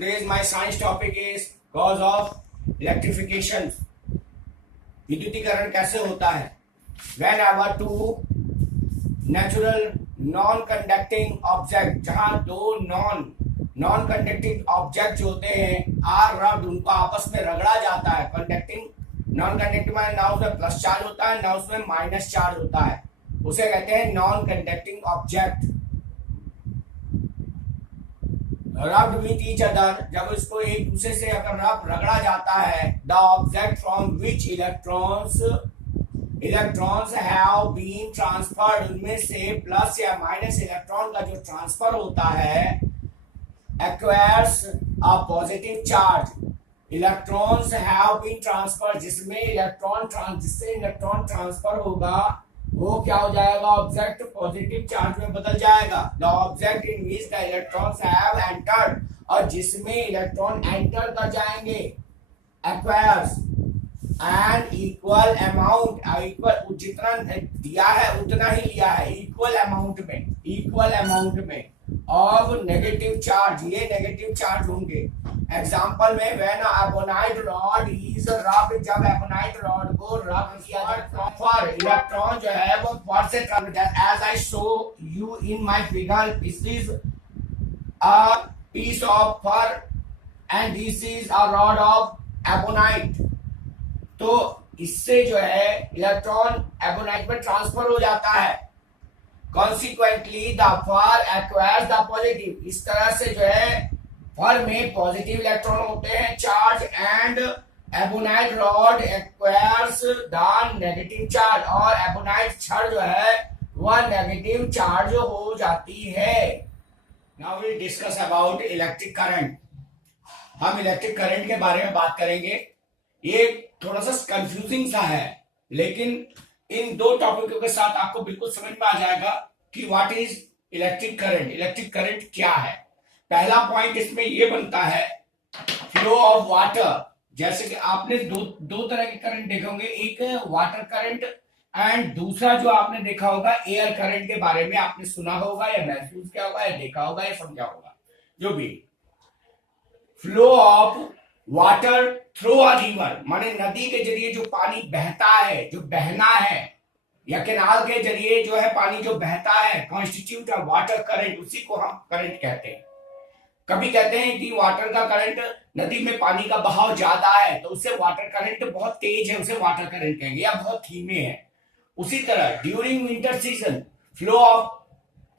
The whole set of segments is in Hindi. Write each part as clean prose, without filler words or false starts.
Today's my science topic is cause of electrification. विद्युतीकरण कैसे होता है? Whenever two natural non-conducting object, जहां दो non-conducting object जो होते हैं आर रब्ड, उनको आपस में रगड़ा जाता है. कंडक्टिंग नॉन कंडक्टिंग में ना उसमें प्लस चार्ज होता है ना उसमें माइनस चार्ज होता है, उसे कहते हैं non conducting object. Rubbed with each other, जब इसको एक दूसरे से अगर रगड़ा जाता है, the object from which electrons have been transferred, उनमें से प्लस या माइनस इलेक्ट्रॉन का जो ट्रांसफर होता है, acquires a positive charge. Electrons have been transferred, जिससे इलेक्ट्रॉन ट्रांसफर होगा वो क्या हो जाएगा? ऑब्जेक्ट पॉजिटिव चार्ज में बदल जाएगा. The object in which the electrons have entered, और जिसमें इलेक्ट्रॉन एंटर कर जाएंगे, acquires and equal amount, equal जितना दिया है उतना ही लिया है, इक्वल अमाउंट में ऑफ नेगेटिव चार्ज, ये नेगेटिव चार्ज होंगे. एग्जाम्पल में when ebonite rod is rubbed, जब एबोनाइट रॉड को रब किया जाता है, फॉर इलेक्ट्रॉन जो है वो फॉर से transfer, as I show you in my figure, this is a piece of fur and this is a rod of ebonite. तो इससे जो है इलेक्ट्रॉन एबोनाइट में ट्रांसफर हो जाता है. Consequently the fur acquires the positive, इस तरह से जो है फर में पॉजिटिव इलेक्ट्रॉन होते हैं charge, and ebonite rod acquires the negative charge, और एबोनाइट छड़ जो है वह नेगेटिव चार्ज हो जाती है. Now we discuss about electric current. हम इलेक्ट्रिक करंट के बारे में बात करेंगे. ये थोड़ा सा कंफ्यूजिंग सा है, लेकिन इन दो टॉपिकों के साथ आपको बिल्कुल समझ में आ जाएगा कि what is electric current. Electric current क्या है? पहला पॉइंट इसमें यह बनता है, फ्लो ऑफ वाटर. जैसे कि आपने दो तरह के करंट देखे होंगे, एक वाटर करंट एंड दूसरा जो आपने देखा होगा एयर करंट के बारे में आपने सुना होगा या महसूस किया होगा या देखा होगा या समझा होगा. जो भी flow of water through a river, माने नदी के जरिए जो पानी बहता है, जो बहना है, या कैनाल के जरिए जो है पानी जो बहता है, कॉन्स्टिट्यूट अ वाटर करंट, उसी को हम करंट कहते हैं. कभी कहते हैं कि वाटर का करंट, नदी में पानी का बहाव ज्यादा है तो उससे वाटर करंट बहुत तेज है, उसे वाटर करंट कहेंगे, या बहुत धीमे है. उसी तरह during winter season flow of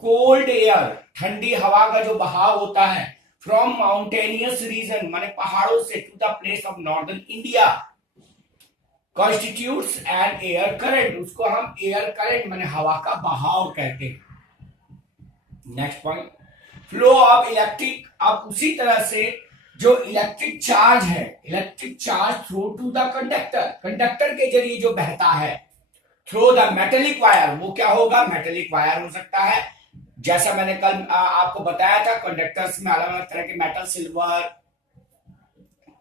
cold air, ठंडी हवा का जो बहाव होता है, फ्रॉम माउंटेनियस रीजन, माने पहाड़ों से, to the place of northern India, constitutes an air current, उसको हम एयर करंट माने हवा का बहाव कहते हैं. Next point, flow of electric. अब उसी तरह से जो इलेक्ट्रिक चार्ज है, electric charge through to the conductor के जरिए जो बहता है, थ्रू द मेटेलिक वायर, वो क्या होगा? मेटेलिक वायर हो सकता है. जैसा मैंने कल आपको बताया था, कंडक्टर्स में अलग अलग तरह के metal, silver,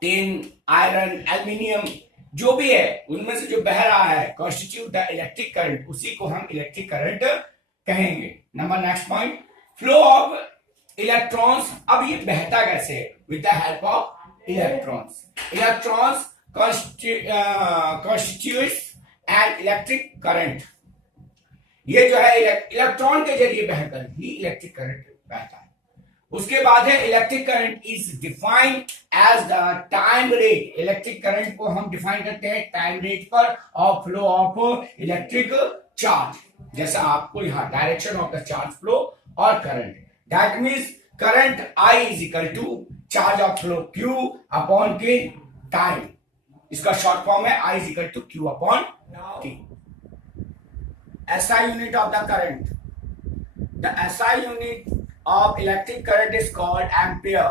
tin, iron, aluminium, जो भी है उनमें से जो बह रहा है, कॉन्स्टिट्यूट द इलेक्ट्रिक करंट, उसी को हम इलेक्ट्रिक करंट कहेंगे. Number next point, flow of electrons. अब ये बहता कैसे है? With the help of electrons constitutes an electric current. ये जो है इलेक्ट्रॉन के जरिए बहकर ही इलेक्ट्रिक करंट बहता है. उसके बाद है electric current is defined as the time rate. Electric current को हम डिफाइन करते हैं टाइम रेट पर, और फ्लो ऑफ इलेक्ट्रिक चार्ज, जैसा आपको यहाँ direction of the charge flow और current. That means current I is equal to charge of flow Q upon के टाइम. इसका शॉर्ट फॉर्म है I is equal to Q upon T. SI unit of the current. The SI unit of electric current is called ampere.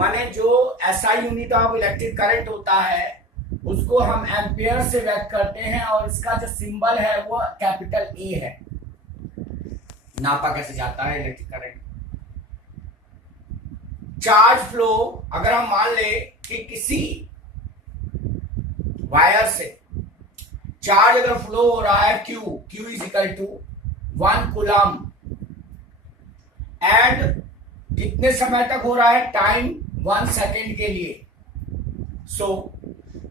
माने जो SI unit of electric current होता है उसको हम एम्पियर से व्यक्त करते हैं, और इसका जो सिंबल है वो कैपिटल A है. नापा कैसे जाता है इलेक्ट्रिक करंट? चार्ज फ्लो, अगर हम मान ले कि किसी वायर से चार्ज अगर फ्लो हो रहा है Q is equal to 1 coulomb, and कितने समय तक हो रहा है? टाइम 1 सेकेंड के लिए। So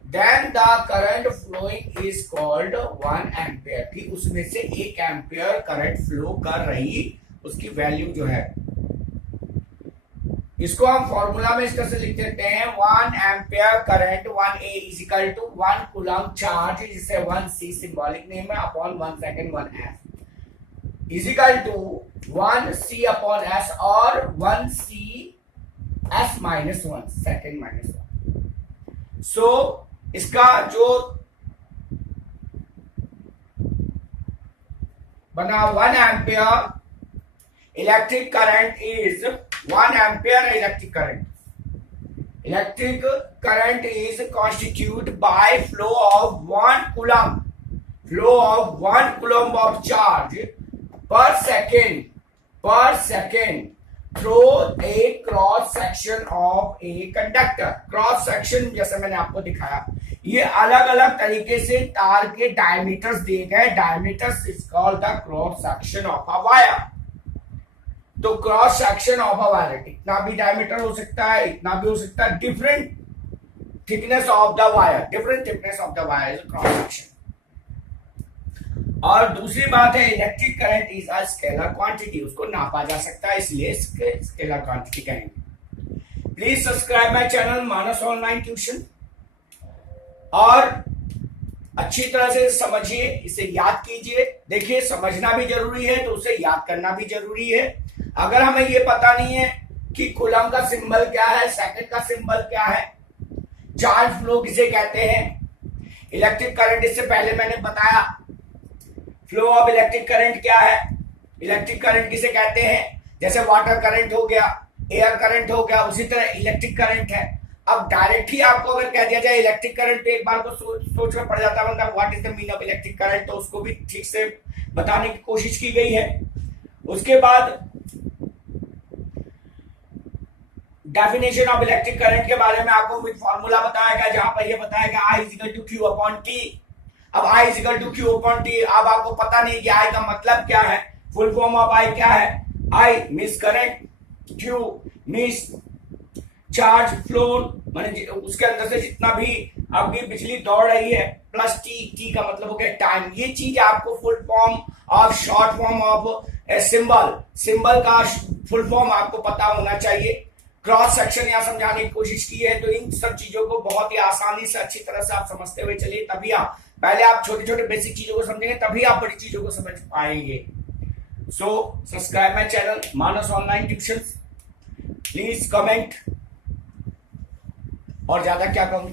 then the current flowing is called 1 ampere. ठीक, उसमें से 1 एम्पियर करंट फ्लो कर रही, उसकी वैल्यू जो है, इसको हम फॉर्मूला में इस तरह से लिख देते हैं 1 ampere current 1A is equal to 1 coulomb charge, जिसे 1C सिंबॉलिक नेम है, upon 1 second 1S is equal to 1C upon S और 1C S minus 1 second minus 1। So इसका जो बना 1 ampere electric current is 1 ampere electric current. Electric current is constituted by flow of 1 coulomb, flow of 1 coulomb of charge per second through a cross section of a conductor। Cross section जैसे मैंने आपको दिखाया, ये अलग अलग तरीके से तार के डायमीटर्स दिए गए, diameters is called the cross section of a wire. तो cross section of a wire, इतना भी डायमीटर हो सकता है, इतना भी हो सकता है, different thickness of the wire, different thickness of the wire is cross section. और दूसरी बात है, electric current is a scalar quantity, उसको नापा जा सकता है, इसलिए स्केलर क्वांटिटी कहेंगे। Please subscribe my channel Manas online tuition और अच्छी तरह से समझिए, इसे याद कीजिए। देखिए, समझना भी जरूरी है तो उसे याद करना भी जरूरी है। अगर हमें ये पता नहीं है कि कूलम का सिंबल क्या है, सेकंड का सिंबल क्या है, चार्ज फ्लो किसे कहते हैं, इलेक्ट्रिक करंट, इससे पहले मैंने बताया फ्लो ऑफ इलेक्ट्रिक करंट क्या है, इलेक्ट्रिक करंट किसे कहते हैं, जैसे वाटर करंट हो गया, एयर करंट हो गया, उसी तरह इलेक्ट्रिक करंट है। अब डायरेक्ट ही आपको अगर कह दिया जाए इलेक्ट्रिक करंट, तो एक बार तो सोच में पड़ जाता है बंदा, what is the meaning of electric current, तो उसको भी ठीक से बताने की कोशिश की गई है। उसके बाद डेफिनेशन ऑफ इलेक्ट्रिक करंट के बारे में आपको विद फॉर्मूला बताया गया, जहां पर ये बताया गया I is equal to Q upon T। अब I is equal to Q upon T, अब आपको पता नहीं कि I का मतलब क्या है, फुल फॉर्म ऑफ I क्या है। I means current, Q means charge flow, माने उसके अंदर से जितना भी आपकी बिजली दौड़ रही है, प्लस T का मतलब हो गया टाइम। ये चीज आपको full form of, short form of symbol का फुल फॉर्म आपको पता होना चाहिए। क्रॉस सेक्शन यहां समझाने की कोशिश की है, तो इन सब चीजों को बहुत ही आसानी से अच्छी तरह से आप समझते हुए चलिए, तभी आप पहले आप छोटे छोटे बेसिक चीजों को समझेंगे, तभी आप बड़ी चीजों को समझ पाएंगे। So subscribe my channel Manas online tuition, please comment, और ज्यादा क्या कहूं।